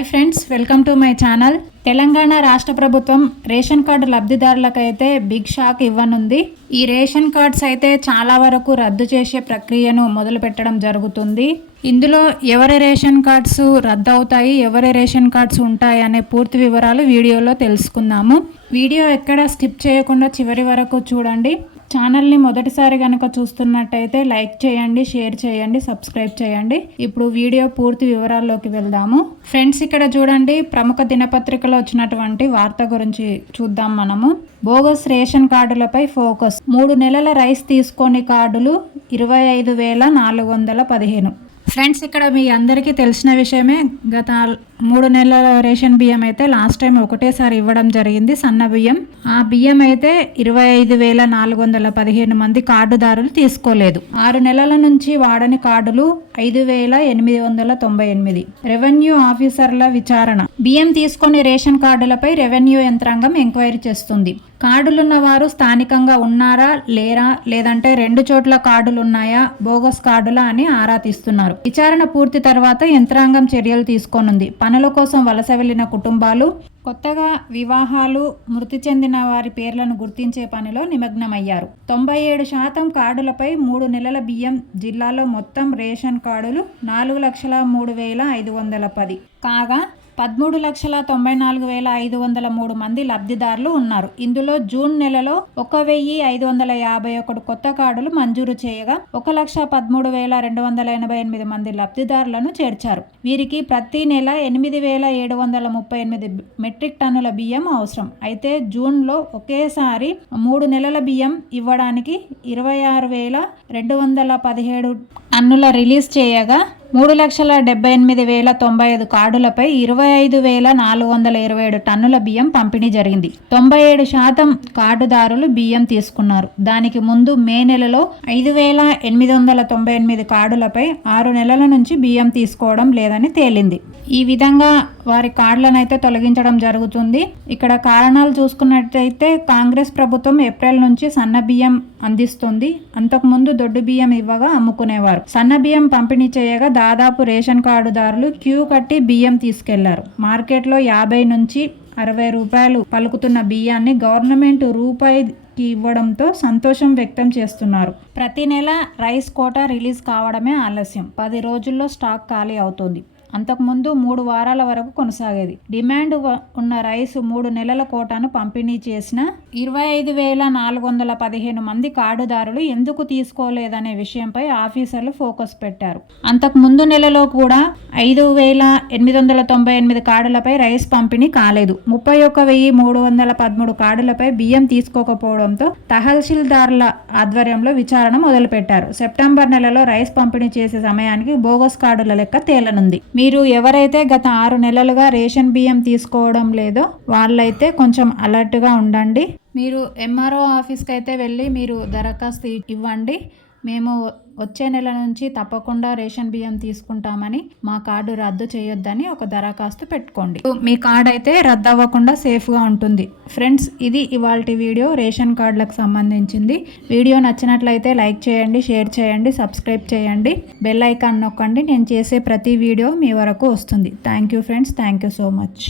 Hi friends welcome to my channel Telangana రాష్ట్ర ప్రభుత్వం ration card లబ్ధిదారులకైతే బిగ్ షాక్ ఇవ్వనుంది. ఈ రేషన్ కార్డ్స్ అయితే చాలా వరకు రద్దు చేసే ప్రక్రియను మొదలు పెట్టడం జరుగుతుంది. ఇందులో ఎవరి రేషన్ కార్డ్స్ రద్దు అవుతాయి ఎవరి రేషన్ కార్డ్స్ ఉంటాయి అనే పూర్తి వివరాలు వీడియోలో తెలుసుకుందాము. వీడియో ఎక్కడ స్కిప్ చేయకుండా చివరి వరకు చూడండి. ఛానల్ని మొదటిసారి కనుక చూస్తున్నట్టయితే లైక్ చేయండి షేర్ చేయండి సబ్స్క్రైబ్ చేయండి. ఇప్పుడు వీడియో పూర్తి వివరాల్లోకి వెళ్దాము. ఫ్రెండ్స్ ఇక్కడ చూడండి ప్రముఖ దినపత్రికలో వచ్చినటువంటి వార్త గురించి చూద్దాం మనము. బోగస్ రేషన్ కార్డులపై ఫోకస్. మూడు నెలల రైస్ తీసుకొని కార్డులు ఇరవై ఐదు వేల నాలుగు వందల పదిహేను. ఫ్రెండ్స్ ఇక్కడ మీ అందరికీ తెలిసిన విషయమే గత మూడు నెలల రేషన్ బియ్యం అయితే లాస్ట్ టైం ఒకటేసారి ఇవ్వడం జరిగింది సన్న బియ్యం. ఆ బియ్యం అయితే ఇరవై ఐదు వేల నాలుగు వందల పదిహేను మంది కార్డుదారులు తీసుకోలేదు. ఆరు నెలల నుంచి వాడని కార్డులు ఐదు వేల ఎనిమిది వందల తొంభై ఎనిమిది. రెవెన్యూ ఆఫీసర్ల విచారణ. బియ్యం తీసుకొని రేషన్ కార్డులపై రెవెన్యూ యంత్రాంగం ఎంక్వైరీ చేస్తుంది. కార్డులున్న వారు స్థానికంగా ఉన్నారా లేరా లేదంటే రెండు చోట్ల కార్డులు ఉన్నాయా బోగస్ కార్డులా అని ఆరా తీస్తున్నారు. విచారణ పూర్తి తర్వాత యంత్రాంగం చర్యలు తీసుకోనుంది. పనుల కోసం వలస వెళ్ళిన కుటుంబాలు కొత్తగా వివాహాలు మృతి చెందిన వారి పేర్లను గుర్తించే పనిలో నిమగ్నమయ్యారు. తొంభై ఏడు శాతం కార్డులపై మూడు నెలల బియ్యం జిల్లాలో మొత్తం రేషన్ కార్డులు నాలుగు లక్షల మూడు వేల ఐదు వందల పది. కాగా పదమూడు లక్షల తొంభై నాలుగు వేల ఐదు వందల మూడు మంది లబ్ధిదారులు ఉన్నారు. ఇందులో జూన్ నెలలో ఒక వెయ్యి ఐదు వందల యాభై ఒకటి కొత్త కార్డులు మంజూరు చేయగా ఒక లక్ష పదమూడు వేల రెండు వందల ఎనభై ఎనిమిది మంది లబ్ధిదారులను చేర్చారు. వీరికి ప్రతి నెల ఎనిమిది వేల ఏడు వందల ముప్పై ఎనిమిది మెట్రిక్ టన్నుల బియ్యం అవసరం. అయితే జూన్లో ఒకేసారి మూడు నెలల బియ్యం ఇవ్వడానికి ఇరవై ఆరు వేల రెండు వందల పదిహేడు అన్నుల రిలీజ్ చేయగా మూడు లక్షల డెబ్బై ఎనిమిది వేల తొంభై ఐదు కార్డులపై ఇరవై ఐదు వేల నాలుగు వందల ఇరవై ఏడు టన్నుల బియ్యం పంపిణీ జరిగింది. తొంభై ఏడు శాతం కార్డుదారులు బియ్యం తీసుకున్నారు. దానికి ముందు మే నెలలో ఐదు వేల ఎనిమిది వందల తొంభై ఎనిమిది కార్డులపై ఆరు నెలల నుంచి బియ్యం తీసుకోవడం లేదని తేలింది. ఈ విధంగా వారి కార్డులను అయితే తొలగించడం జరుగుతుంది. ఇక్కడ కారణాలు చూసుకున్నట్టయితే కాంగ్రెస్ ప్రభుత్వం ఏప్రిల్ నుంచి సన్న బియ్యం అందిస్తుంది. అంతకుముందు దొడ్డు బియ్యం ఇవ్వగా అమ్ముకునేవారు. సన్న బియ్యం పంపిణీ చేయగా దాదాపు రేషన్ కార్డుదారులు క్యూ కట్టి బియ్యం తీసుకెళ్ళారు. మార్కెట్లో యాభై నుంచి అరవై రూపాయలు పలుకుతున్న బియ్యాన్ని గవర్నమెంట్ రూపాయికి ఇవ్వడంతో సంతోషం వ్యక్తం చేస్తున్నారు. ప్రతి నెల రైస్ కోటా రిలీజ్ కావడమే ఆలస్యం. పది రోజుల్లో స్టాక్ ఖాళీ అవుతుంది. అంతకుముందు మూడు వారాల వరకు కొనసాగేది. డిమాండ్ ఉన్న రైస్ మూడు నెలల కోటాను పంపిణీ చేసిన ఇరవై ఐదు వేల నాలుగు వందల పదిహేను మంది కార్డుదారులు ఎందుకు తీసుకోలేదనే విషయంపై ఆఫీసర్లు ఫోకస్ పెట్టారు. అంతకు ముందు నెలలో కూడా ఐదు వేల ఎనిమిది వందల తొంభై ఎనిమిది కార్డులపై రైస్ పంపిణీ కాలేదు. ముప్పై ఒక్క వెయ్యి మూడు వందల పదమూడు కార్డులపై బియ్యం తీసుకోకపోవడంతో తహసీల్దారుల ఆధ్వర్యంలో విచారణ మొదలుపెట్టారు. సెప్టెంబర్ నెలలో రైస్ పంపిణీ చేసే సమయానికి బోగస్ కార్డుల లెక్క తేలనుంది. మీరు ఎవరైతే గత ఆరు నెలలుగా రేషన్ బియ్యం తీసుకోవడం లేదో వాళ్ళైతే కొంచెం అలర్ట్గా ఉండండి. మీరు ఎంఆర్ఓ ఆఫీస్కి అయితే వెళ్ళి మీరు దరఖాస్తు ఇవ్వండి. మేము వచ్చే నెల నుంచి తప్పకుండా రేషన్ బియ్యం తీసుకుంటామని మా కార్డు రద్దు చేయొద్దని ఒక దరఖాస్తు పెట్టుకోండి. మీ కార్డు అయితే రద్దు అవ్వకుండా సేఫ్గా ఉంటుంది. ఫ్రెండ్స్ ఇది ఇవాళ వీడియో. రేషన్ కార్డులకు సంబంధించింది. వీడియో నచ్చినట్లయితే లైక్ చేయండి షేర్ చేయండి సబ్స్క్రైబ్ చేయండి. బెల్ ఐకాన్ నొక్కండి. నేను చేసే ప్రతి వీడియో మీ వరకు వస్తుంది. Thank you friends. Thank you so much.